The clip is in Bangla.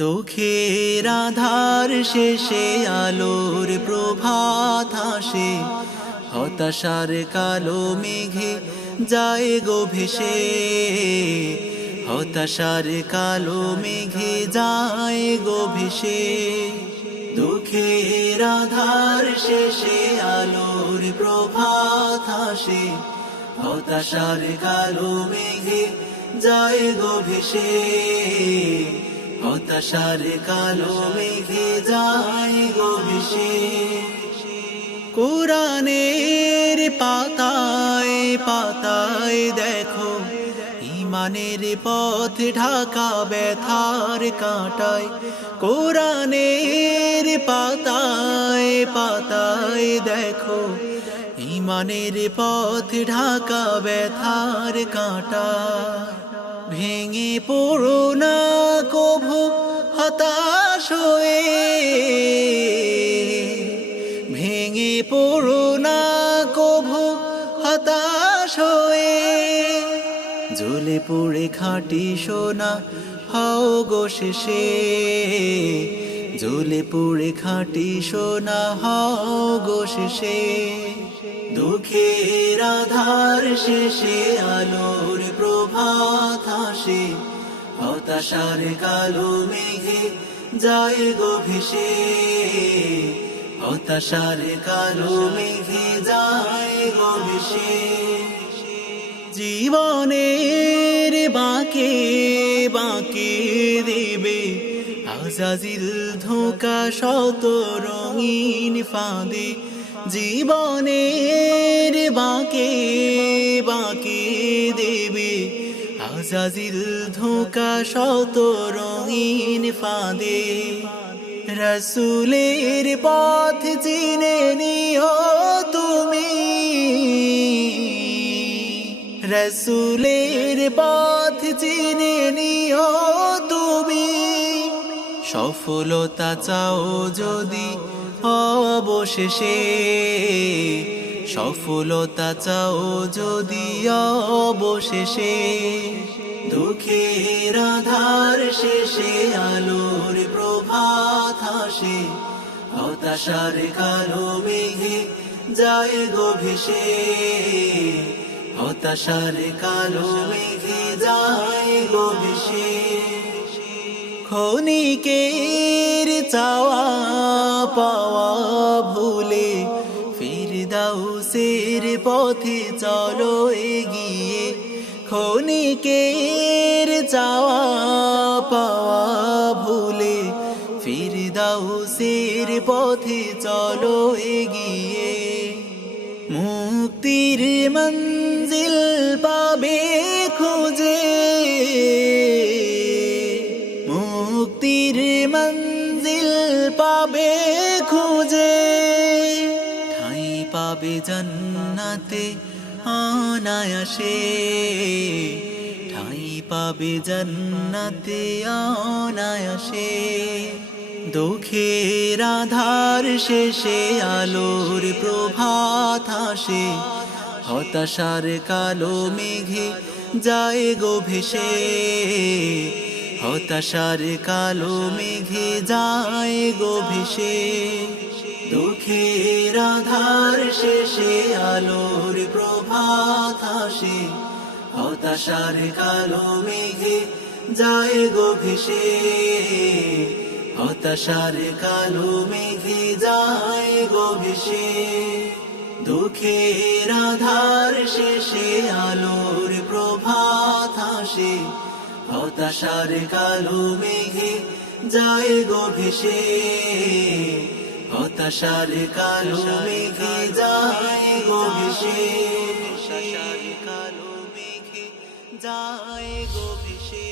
দুঃখের আধার শেষে আলোর প্রভাত আসে, হতাশার কালো মেঘে যায় গো ভেসে, হতাশার কালো মেঘে যায় গো ভেসে। দুঃখের আধার শেষে আলোর প্রভাত আসে, হতাশার কালো মেঘে যায় গো ভেসে, হতাশার কালো মেঘে যায় গো ভেসে। কোরআনের পাতায় পাতায় দেখো ইমানের পথ ঢাকা ব্যথার কাঁটায়। কোরআনের পাতায় পাতায় দেখো ইমানের পথ ঢাকা ব্যথার কাঁটায়। ভেঙে পড়ো না কভু হতাশ হয়ে, ভেঙে পড়ো না কভু হতাশ হয়ে। জ্বলে পুড়ে খাঁটি সোনা হও গো শেষে, জ্বলে পুড়ে খাঁটি সোনা হও গো শেষে। দুঃখের আধার শেষে আলোর প্রভাত আসে, হতাশার কালো মেঘে যায় গো ভেসে, হতাশার কালো মেঘে যায় গো ভেসে। জীবনের বাঁকে বাঁকে দেবে আজাজিল ধোঁকা শত রঙিন ফাঁদে। জীবনের বাঁকে বাঁকে দেবে আজাজিল ধোঁকা শত রঙিন ফাঁদে। রসুলের পথ চিনে নিও তুমি, রসুলের পথ চিনে নিও তুমি। সফলতা চাও যদি অবশেষে, সফলতা চাও যদি অবশেষে। দুঃখের আধার শেষে আলোর প্রভাত আসে, হতাশার কালো মেঘে যায় গো ভেসে, হতাশার কালো মেঘে যায় গো ভেসে। ক্ষণিকের চাওয়া পাওয়া ভুলে ফিরদাউসের পথে চলো এগিয়ে। ক্ষণিকের চাওয়া পাওয়া ভুলে ফিরদাউসের পথে চলো এগিয়ে। মুক্তির মঞ্জিল পাবে খুঁজে, মুক্তির মঞ্জিল পাবে খুঁজে। ঠাঁই পাবে জান্নাতে অনায়াসে, ঠাঁই পাবে জান্নাতে অনায়াসে। দুঃখের আধার শেষে আলোর প্রভাত আসে, হতাশার কালো মেঘে যায় গো ভেসে, হতাশার কালো মেঘে যায় গো ভেসে। দুঃখের আধার শেষে আলোর প্রভাত আসে, হতাশার কালো মেঘে যায় গো ভেসে, হতাশার কালো মেঘে যায় গো ভেসে। দুঃখের আধার শেষে আলোর প্রভাত আসে, হতাশার কালো মেঘে যায় গো ভেসে, হতাশার কালো মেঘে যায় গো ভেসে, হতাশার কালো মেঘে যায় গো ভেসে।